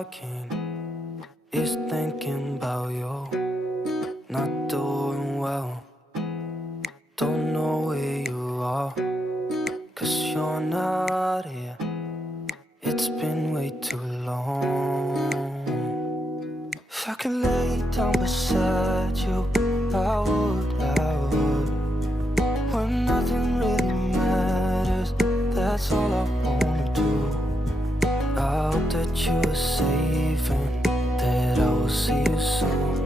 talking is thinking about you. Not doing well, don't know where you are, 'cause you're not here. It's been way too long. If I could lay down beside you, I would. When nothing really matters, that's all I wanna do. I hope that you are safe and that I will see you soon.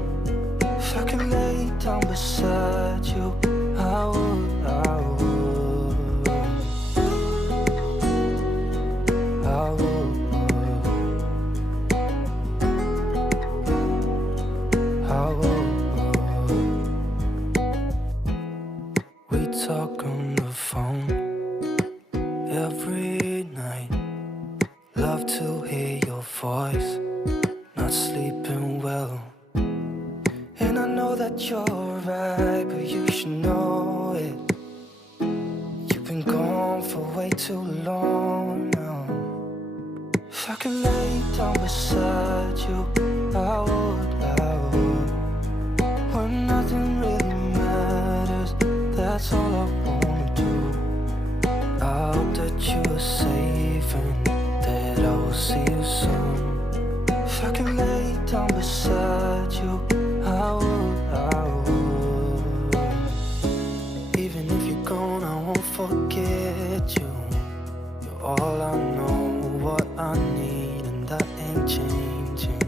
If I could lay down beside you, I would. We talk on the phone every night. Love to hear your voice. Not sleeping well, and I know that you're right, but you should know it. You've been gone for way too long now. If I could lay down beside you, I would. When nothing really matters, that's all I wanna do. I hope that you are safe and that I will see you soon. If I could lay down beside you, I would. Even if you're gone, I won't forget you. You're all I know, what I need, and that ain't changing.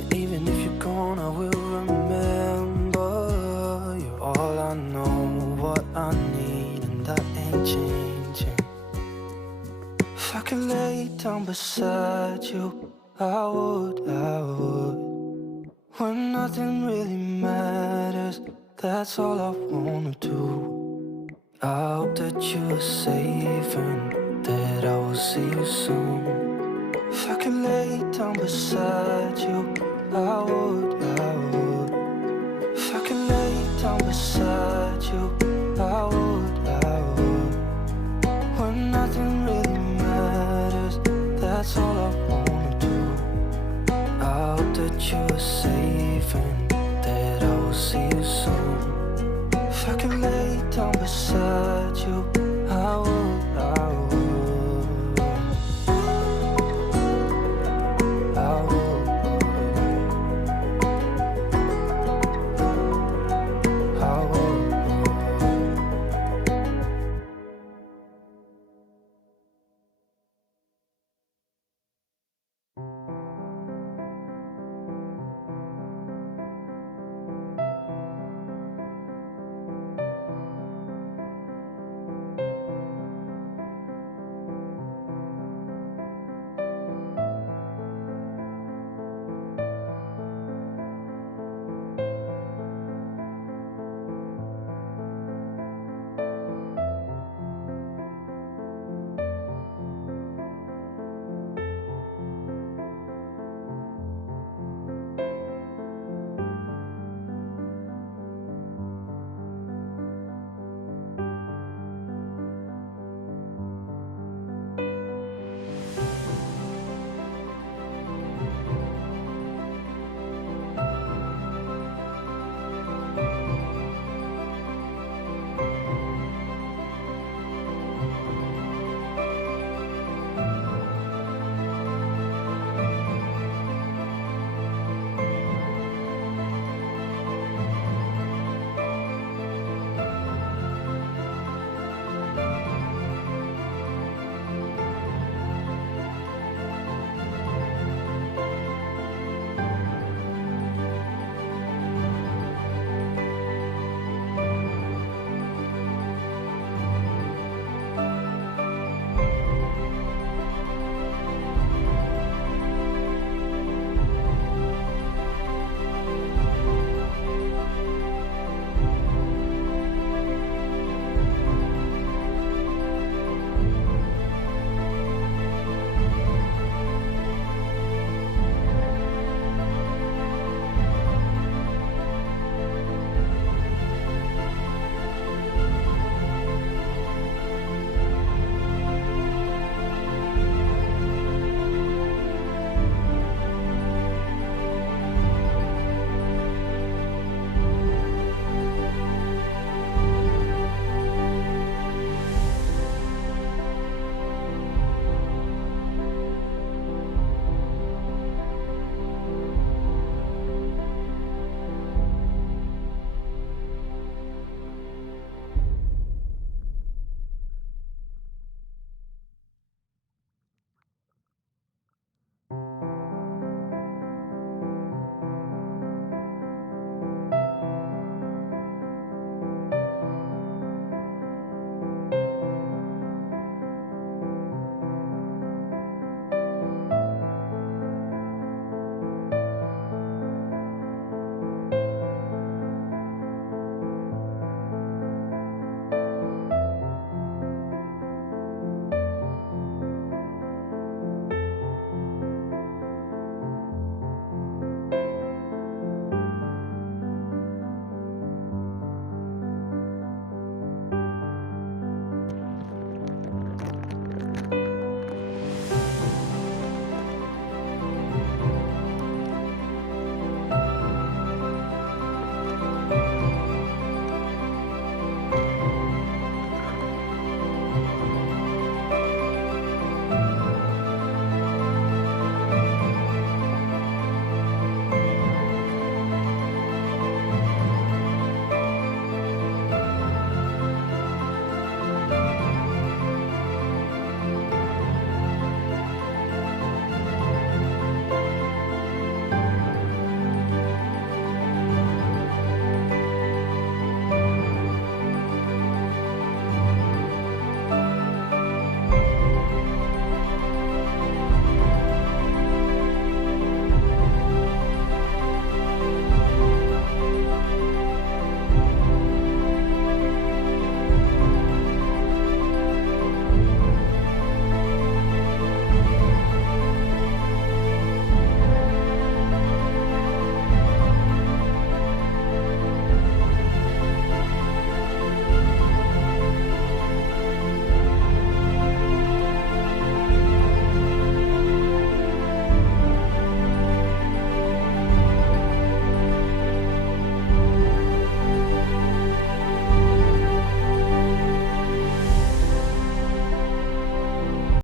And even if you're gone, I will remember. You're all I know, what I need, and that ain't changing. If I could lay down beside you, I would. When nothing really matters, that's all I wanna do. I hope that you are safe and that I will see you soon. If I could lay down beside you, I would. If I could lay down beside you, I would. When nothing really matters, that's all I wanna do. I hope that you are safe and that I will see you soon. If I could lay down beside you,